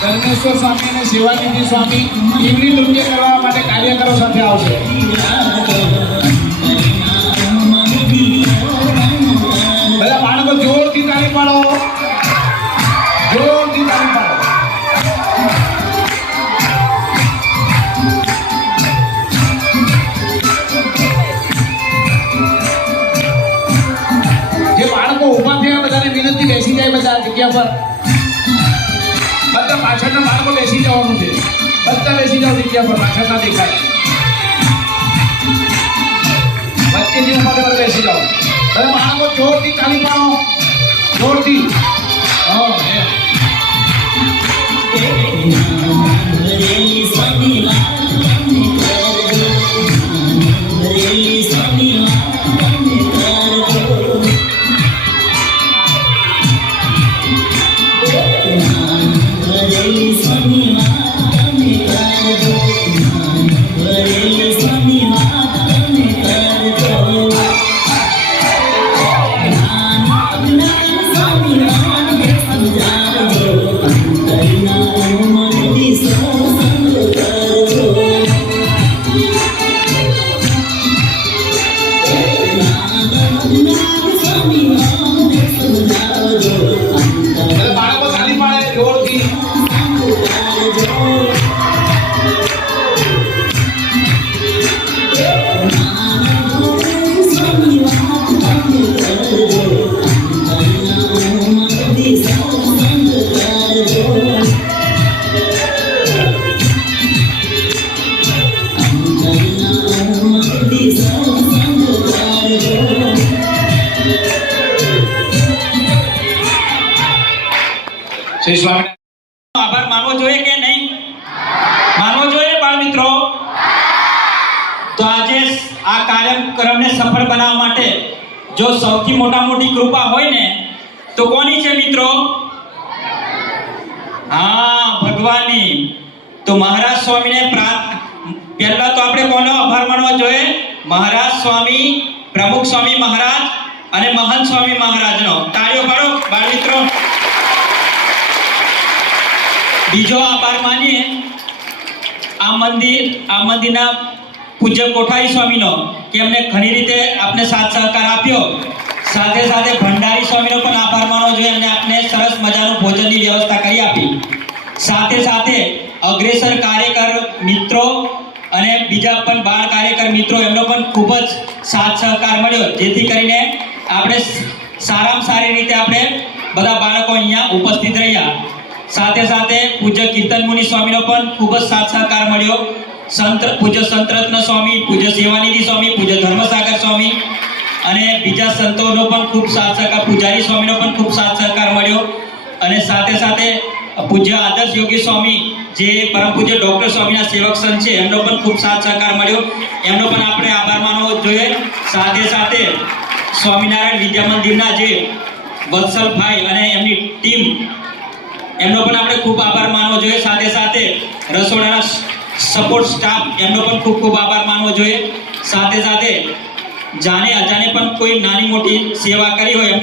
ધર્મેશ્વર સ્વામી અને શિવાનંદ સ્વામી એમની નૃત્ય કરવા માટે કાર્યકરો સાથે આવશે. બધા બાળકો જોરથી તાળી પાડો, જોરથી તાળી પાડો. જે બાળકો ઉભા થયા બધાને વિનંતી બેસી જાય બધા જગ્યા પર. બધા પાછળના બાળકો બેસી જવાનું છે. બધા બેસી જાવ જગ્યા પર, પાછળ ના દેખાય. વચ્ચેની ઉભા પર બેસી જાઓ. બધા બાળકો જોરથી તાળી પાડો, જોરથી. આભાર માનવો જોઈએ કે નહીં? માનવો જોઈએ બાળ મિત્રો. તો આજે આ કાર્યક્રમને સફળ બનાવવા માટે જો સૌથી મોટી કૃપા હોય ને તો કોની છે મિત્રો? હા, ભગવાનની. તો મહારાજ સ્વામીને પહેલા તો આપણે કોનો આભાર માનવો જોઈએ? મહારાજ સ્વામી, પ્રમુખ સ્વામી મહારાજ અને મહંત સ્વામી મહારાજનો. તાળીઓ પાડો બાળ મિત્રો. બીજો આભાર માનીએ આ મંદિરના પૂજ્ય કોઠારી સ્વામીનો કે એમને ઘણી રીતે આપને સાથ સહકાર આપ્યો. સાથે સાથે ભંડારી સ્વામીનો પણ આભાર માનવો જોઈએ, એમને આપને સરસ મજાનું ભોજનની વ્યવસ્થા કરી આપી. સાથે સાથે અગ્રેસર કાર્યકર મિત્રો અને બીજા પણ બાળ કાર્યકર મિત્રો એમનો પણ ખૂબ જ સાથ સહકાર મળ્યો, જેથી કરીને આપણે સારામાં સારી રીતે આપણે બધા બાળકો અહીંયા ઉપસ્થિત રહ્યા. સાથે સાથે પૂજ્ય કીર્તન મુનિ સ્વામીનો પણ ખૂબ જ સાથ સહકાર મળ્યો. પૂજ્ય સંતરત્ન સ્વામી, પૂજ્ય સેવાનિધિ સ્વામી, પૂજ્ય ધર્મસાગર સ્વામી અને બીજા સંતોનો પણ ખૂબ સાથ સહકાર, પૂજારી સ્વામીનો પણ ખૂબ સાથ સહકાર મળ્યો. અને સાથે સાથે પૂજ્ય આદર્શ યોગી સ્વામી જે પરમ પૂજ્ય ડૉક્ટર સ્વામીના સેવક સંત છે એમનો પણ ખૂબ સાથ સહકાર મળ્યો. એમનો પણ આપણે આભાર માનવો જોઈએ. સાથે સાથે સ્વામિનારાયણ વિદ્યા મંદિરના જે વત્સલભાઈ અને એમની ટીમ એમનો પણ આપણે ખૂબ આભાર માનવો જોઈએ. સાથે સાથે રસોડાના સપોર્ટ સ્ટાફ એમનો પણ ખૂબ ખૂબ આભાર માનવો જોઈએ. સાથે સાથે જાણે અજાણે પણ કોઈ નાની મોટી સેવા કરી હોય